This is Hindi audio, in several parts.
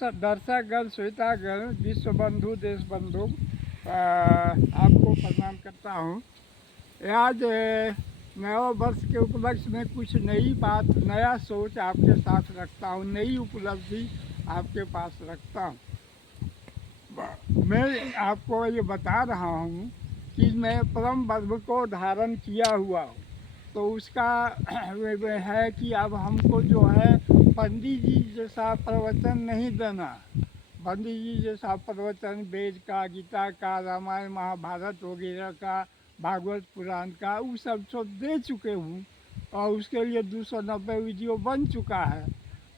दर्शकगण, श्रोतागण, विश्व बंधु, देश बंधु, आपको प्रणाम करता हूँ। आज नया वर्ष के उपलक्ष्य में कुछ नई बात, नया सोच आपके साथ रखता हूँ, नई उपलब्धि आपके पास रखता हूँ। मैं आपको ये बता रहा हूँ कि मैं परम ब्रह्म को धारण किया हुआ हूँ, तो उसका है कि अब हमको जो है पंडित जी जैसा प्रवचन नहीं देना। पंडित जी जैसा प्रवचन वेद का, गीता का, रामायण महाभारत वगैरह का, भागवत पुराण का, वो सब दे चुके हूँ और उसके लिए 290 वीडियो बन चुका है।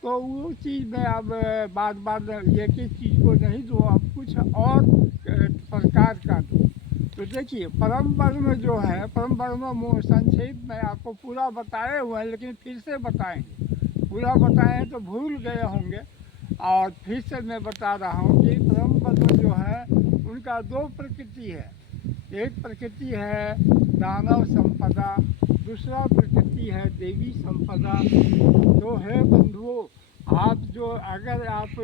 तो वो चीज़ में अब बार बार एक ही चीज़ को नहीं दूँ, अब कुछ और प्रकार का दूँ। तो देखिए, परम ब्रह्म जो है, परम ब्रह्म संक्षेप में आपको पूरा बताए हुए हैं, लेकिन फिर से बताएंगे। पूरा बताएं तो भूल गए होंगे, और फिर से मैं बता रहा हूँ कि परम ब्रह्म जो है उनका दो प्रकृति है। एक प्रकृति है दानव संपदा, दूसरा प्रकृति है देवी संपदा। तो है बंधुओं, आप जो अगर आप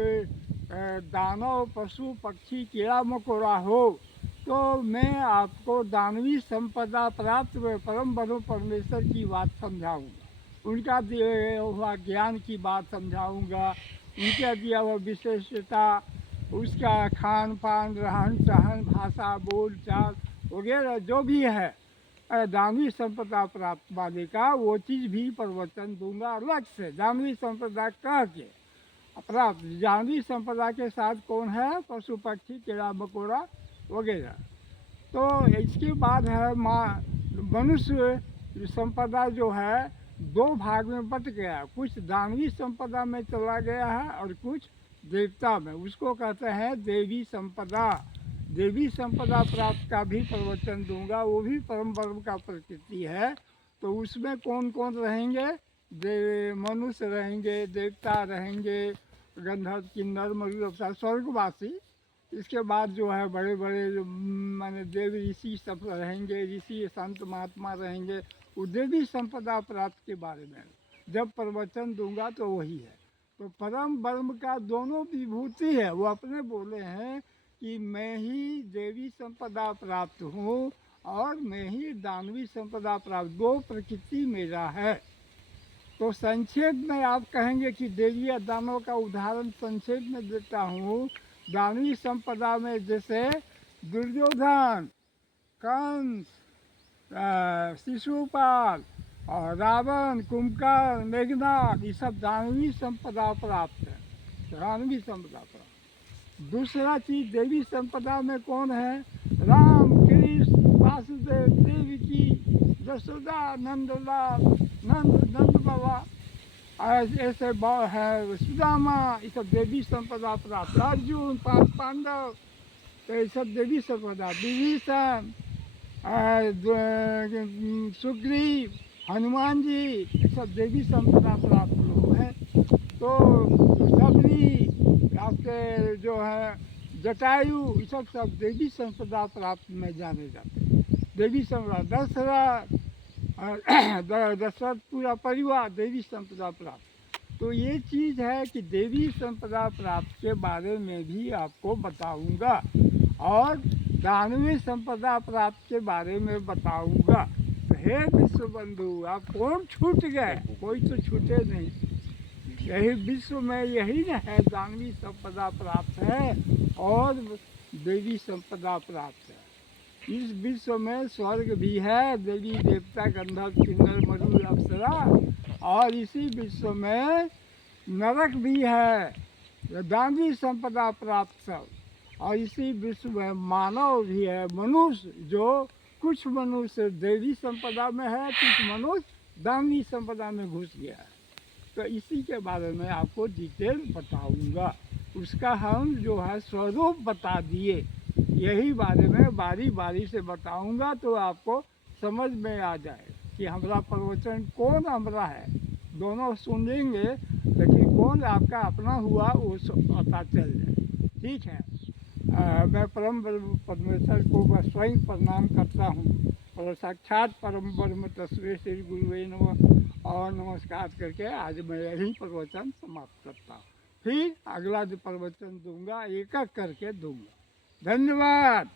दानव, पशु, पक्षी, कीड़ा मकोड़ा हो, तो मैं आपको दानवी संपदा प्राप्त परम ब्रह्म परमेश्वर की बात समझाऊंगा, उनका दिया हुआ ज्ञान की बात समझाऊंगा, उनका दिया हुआ विशेषता, उसका खान पान, रहन सहन, भाषा, बोल चाल वगैरह जो भी है दानवी संपदा प्राप्त वाले का, वो चीज़ भी प्रवचन दूंगा अलग से। दानवी संपदा कह के प्राप्त, दानवी संपदा के साथ कौन है? पशु पक्षी, कीड़ा मकोड़ा वगैरह। तो इसके बाद है मनुष्य संपदा जो है दो भाग में बट गया, कुछ दानवी संपदा में चला गया है और कुछ देवता में, उसको कहते हैं देवी संपदा। देवी संपदा प्राप्त का भी प्रवचन दूंगा, वो भी परम ब्रह्म का प्रकृति है। तो उसमें कौन कौन रहेंगे? मनुष्य रहेंगे, देवता रहेंगे, गंधर्व, किन्नर, मरुद अप्सरा, स्वर्गवासी। इसके बाद जो है बड़े बड़े माने देव ऋषि सब रहेंगे, ऋषि संत महात्मा रहेंगे। वो देवी संपदा प्राप्त के बारे में जब प्रवचन दूंगा तो वही है। तो परम ब्रह्म का दोनों विभूति है, वो अपने बोले हैं कि मैं ही देवी संपदा प्राप्त हूँ और मैं ही दानवी संपदा प्राप्त, दो प्रकृति मेरा है। तो संक्षेप में आप कहेंगे कि देवी या दानव का उदाहरण संक्षेप में देता हूँ। दानवी संपदा में जैसे दुर्योधन, कंस, शिशुपाल और रावण, कुंभकर्ण, मेघनाद, ये सब दानवी संपदा प्राप्त है, दानवी संपदा प्राप्त। दूसरा चीज देवी संपदा में कौन है? राम, कृष्ण, वासुदेव, देवकी, यशोदा, नंदलाल, नंद बाबा, ऐसे है सुदामा, ये सब देवी संपदा प्राप्त। अर्जुन, पांच पांडव, तो ये सब देवी संपदा। विभीषण, सुग्रीव, हनुमान जी, ये सब देवी संपदा प्राप्त लोग हैं। तो सबरी, आपके जो है जटायु, ये सब देवी संपदा प्राप्त में जाने जाते हैं। देवी संपदा। दशरथ पूरा परिवार देवी संपदा प्राप्त। तो ये चीज़ है कि देवी संपदा प्राप्त के बारे में भी आपको बताऊंगा और दानवी संपदा प्राप्त के बारे में बताऊंगा। तो हे विश्व बंधु, आप कौन छूट गए? कोई तो छूटे नहीं। यही विश्व में यही न है, दानवी संपदा प्राप्त है और देवी संपदा प्राप्त है। इस विश्व में स्वर्ग भी है, देवी देवता, गंधर्व, किन्नर, मरुद अप्सरा, और इसी विश्व में नरक भी है, दानवी संपदा प्राप्त सब। और इसी विश्व में मानव भी है, मनुष्य, जो कुछ मनुष्य देवी संपदा में है, कुछ मनुष्य दानवी संपदा में घुस गया है। तो इसी के बारे में आपको डिटेल बताऊंगा। उसका हम जो है स्वरूप बता दिए, यही बारे में बारी बारी से बताऊंगा, तो आपको समझ में आ जाए कि हमारा प्रवचन कौन हमारा है। दोनों सुन लेंगे, लेकिन कौन आपका अपना हुआ वो पता चल जाए। ठीक है। मैं परम ब्रह्म परमेश्वर को मैं स्वयं प्रणाम करता हूँ और साक्षात परम ब्रह्म तस्वीर श्री गुरुवे नमः और नमस्कार करके आज मैं यही प्रवचन समाप्त करता हूँ। फिर अगला जो प्रवचन दूंगा एक एक करके दूंगा। धन्यवाद।